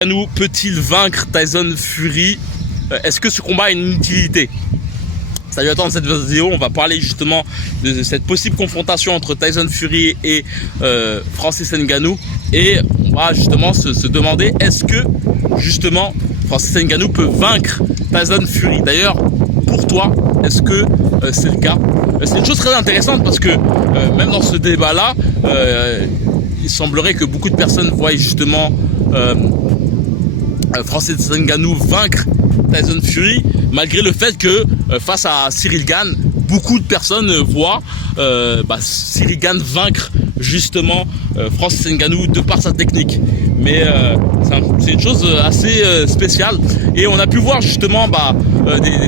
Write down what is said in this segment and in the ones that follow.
Ngannou peut-il vaincre Tyson Fury? Est-ce que ce combat a une utilité? Salut à toi, dans cette vidéo, on va parler justement de cette possible confrontation entre Tyson Fury et Francis Ngannou. Et on va justement se demander, est-ce que justement Francis Ngannou peut vaincre Tyson Fury? D'ailleurs, pour toi, est-ce que c'est le cas? C'est une chose très intéressante parce que même dans ce débat-là, il semblerait que beaucoup de personnes voient justement Francis Ngannou vaincre Tyson Fury, malgré le fait que face à Ciryl Gane, beaucoup de personnes voient Ciryl Gane vaincre justement Francis Ngannou de par sa technique. Mais c'est une chose assez spéciale, et on a pu voir justement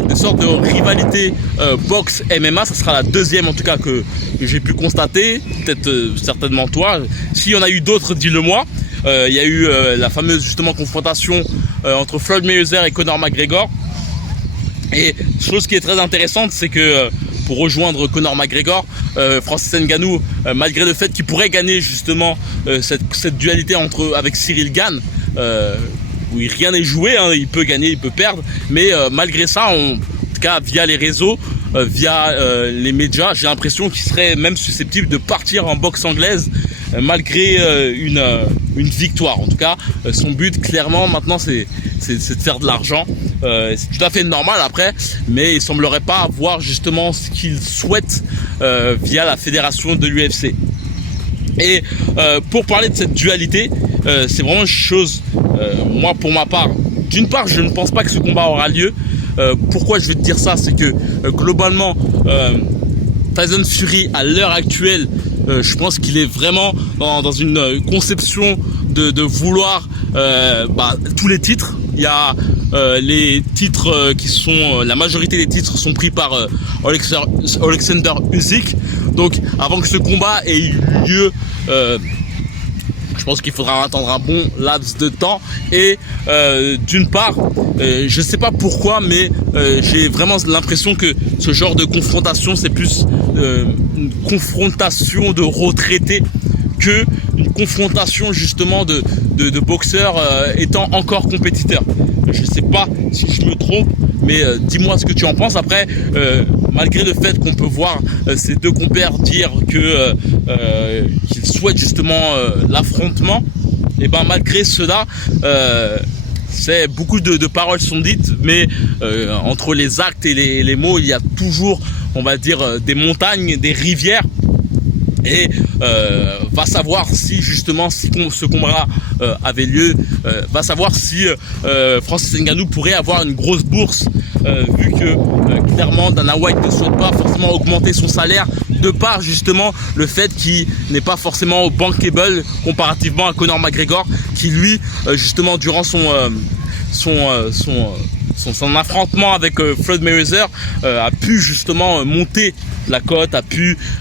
des sortes de rivalités boxe MMA. Ça sera la deuxième en tout cas que j'ai pu constater, peut-être certainement toi. S'il y en a eu d'autres, dis-le moi. Il y a eu la fameuse justement confrontation entre Floyd Mayweather et Conor McGregor. Et chose qui est très intéressante, c'est que pour rejoindre Conor McGregor, Francis Ngannou, malgré le fait qu'il pourrait gagner justement cette dualité avec Ciryl Gane, où rien n'est joué, hein, il peut gagner, il peut perdre, mais malgré ça, en tout cas via les réseaux, via les médias, j'ai l'impression qu'il serait même susceptible de partir en boxe anglaise malgré une victoire. En tout cas, son but clairement maintenant c'est de faire de l'argent. C'est tout à fait normal après, mais il semblerait pas avoir justement ce qu'il souhaite via la fédération de l'UFC. Et pour parler de cette dualité, c'est vraiment une chose, moi pour ma part, d'une part je ne pense pas que ce combat aura lieu. Pourquoi je vais te dire ça? C'est que globalement Tyson Fury à l'heure actuelle, je pense qu'il est vraiment dans une conception de vouloir tous les titres. Il y a les titres qui sont, la majorité des titres sont pris par Alexander Usyk. Donc avant que ce combat ait eu lieu, je pense qu'il faudra attendre un bon laps de temps. Et d'une part, je sais pas pourquoi, mais j'ai vraiment l'impression que ce genre de confrontation, c'est plus une confrontation de retraités que une confrontation justement de boxeurs étant encore compétiteurs. Je sais pas si je me trompe, mais dis-moi ce que tu en penses. Après, malgré le fait qu'on peut voir ces deux compères dire que qu'ils souhaitent justement l'affrontement, et malgré cela, beaucoup de paroles sont dites, mais entre les actes et les mots, il y a toujours, on va dire, des montagnes, des rivières. Et va savoir si justement ce combat avait lieu, va savoir si Francis Ngannou pourrait avoir une grosse bourse, vu que clairement Dana White ne souhaite pas forcément augmenter son salaire, de par justement le fait qu'il n'est pas forcément bankable comparativement à Conor McGregor, qui lui justement durant son affrontement avec Floyd Mayweather a pu justement monter la cote,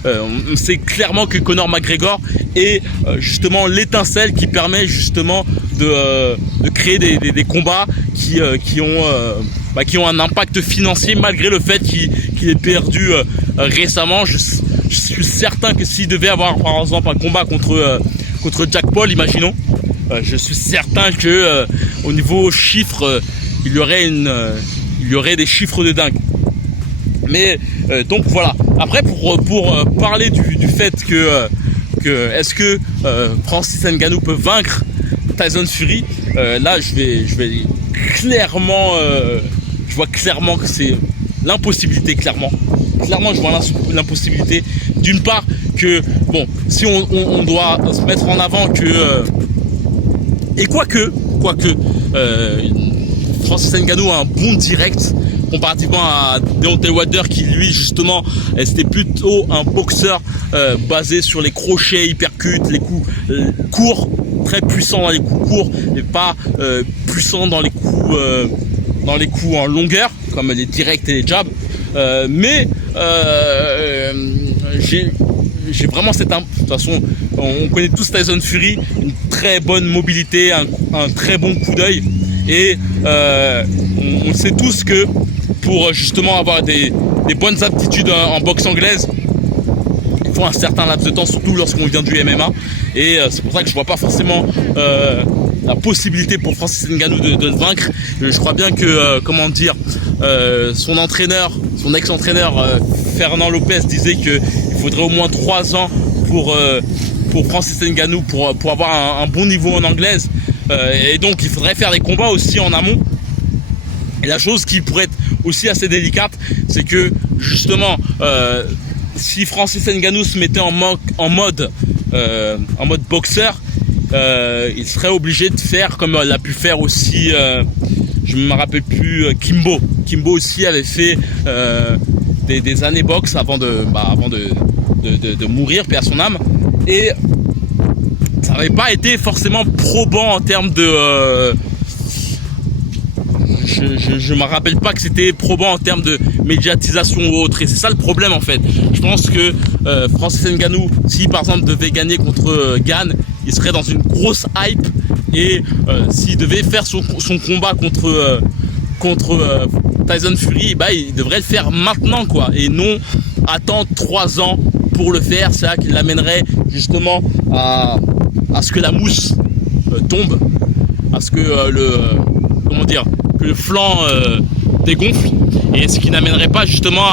on sait clairement que Conor McGregor est justement l'étincelle qui permet justement de créer des combats qui ont un impact financier, malgré le fait qu'il ait perdu récemment. Je suis certain que s'il devait avoir par exemple un combat contre Jack Paul, imaginons, je suis certain que au niveau chiffres, il y aurait des chiffres de dingue. Mais donc voilà. Après, pour parler du fait que est-ce que Francis Ngannou peut vaincre Tyson Fury, là je vais clairement, je vois clairement que c'est l'impossibilité. Clairement je vois l'impossibilité. D'une part que si on doit se mettre en avant que et quoique Francis Ngannou a un bon direct comparativement à Deontay Wilder, qui lui justement c'était plutôt un boxeur basé sur les crochets, hypercutes, les coups courts, très puissant dans les coups courts et pas puissant dans les coups en longueur comme les directs et les jabs. Mais j'ai vraiment de toute façon, on connaît tous Tyson Fury, une très bonne mobilité, un très bon coup d'œil, et on sait tous que pour justement avoir des bonnes aptitudes en boxe anglaise, il faut un certain laps de temps, surtout lorsqu'on vient du MMA. Et c'est pour ça que je vois pas forcément la possibilité pour Francis Ngannou de le vaincre. Je crois bien que, comment dire, son entraîneur, son ex-entraîneur Fernand Lopez disait qu'il faudrait au moins 3 ans pour Francis Ngannou pour avoir un bon niveau en anglaise. Et donc il faudrait faire des combats aussi en amont. Et la chose qui pourrait être aussi assez délicate, c'est que justement, si Francis Ngannou se mettait en mode boxeur, il serait obligé de faire comme l'a pu faire aussi, je ne me rappelle plus, Kimbo. Kimbo aussi avait fait des années boxe avant de mourir, paix à son âme. Et ça n'avait pas été forcément probant en termes de... je me rappelle pas que c'était probant en termes de médiatisation ou autre. Et c'est ça le problème en fait. Je pense que Francis Ngannou, si par exemple devait gagner contre Gane, il serait dans une grosse hype. Et s'il devait faire son combat contre Tyson Fury, bah, il devrait le faire maintenant quoi. Et non attendre 3 ans pour le faire. C'est là qu'il l'amènerait justement à ce que la mousse tombe, à ce que que le flanc dégonfle, et ce qui n'amènerait pas justement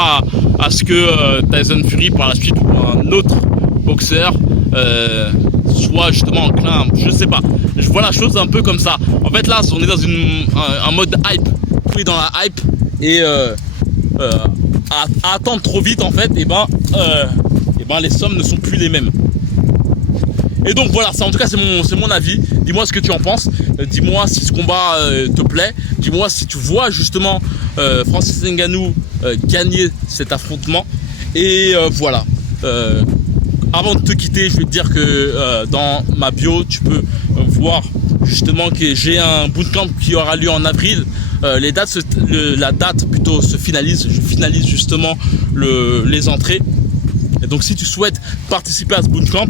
à ce que Tyson Fury par la suite ou un autre boxeur soit justement enclin, je sais pas, je vois la chose un peu comme ça. En fait là on est dans un mode hype, tout est dans la hype, et à attendre trop vite en fait, et ben les sommes ne sont plus les mêmes. Et donc voilà, ça en tout cas c'est mon avis. Dis-moi ce que tu en penses. Dis-moi si ce combat te plaît. Dis-moi si tu vois justement Francis Ngannou gagner cet affrontement. Et voilà. Avant de te quitter, je vais te dire que dans ma bio, tu peux voir justement que j'ai un bootcamp qui aura lieu en avril. La date plutôt se finalise. Je finalise justement les entrées. Et donc si tu souhaites participer à ce bootcamp,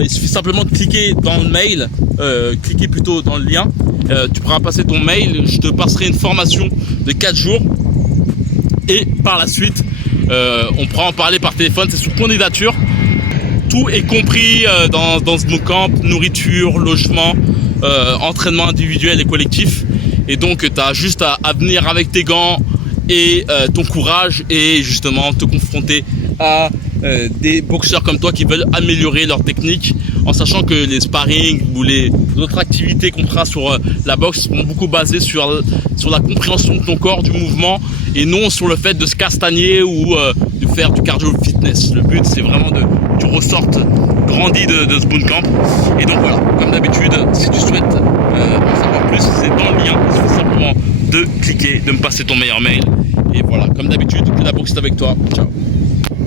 il suffit simplement de cliquer dans le mail, cliquer plutôt dans le lien. Tu pourras passer ton mail, je te passerai une formation de 4 jours. Et par la suite, on pourra en parler par téléphone, c'est sous candidature. Tout est compris dans ce bootcamp, nourriture, logement, entraînement individuel et collectif. Et donc tu as juste à venir avec tes gants et ton courage, et justement te confronter à des boxeurs comme toi qui veulent améliorer leur technique, en sachant que les sparring ou les autres activités qu'on fera sur la boxe seront beaucoup basées sur la compréhension de ton corps, du mouvement, et non sur le fait de se castagner ou de faire du cardio fitness. Le but c'est vraiment que tu ressortes grandi de ce bootcamp. Et donc voilà, comme d'habitude, si tu souhaites en savoir plus, c'est dans le lien, il suffit simplement de cliquer, de me passer ton meilleur mail. Et voilà, comme d'habitude, que la boxe est avec toi. Ciao.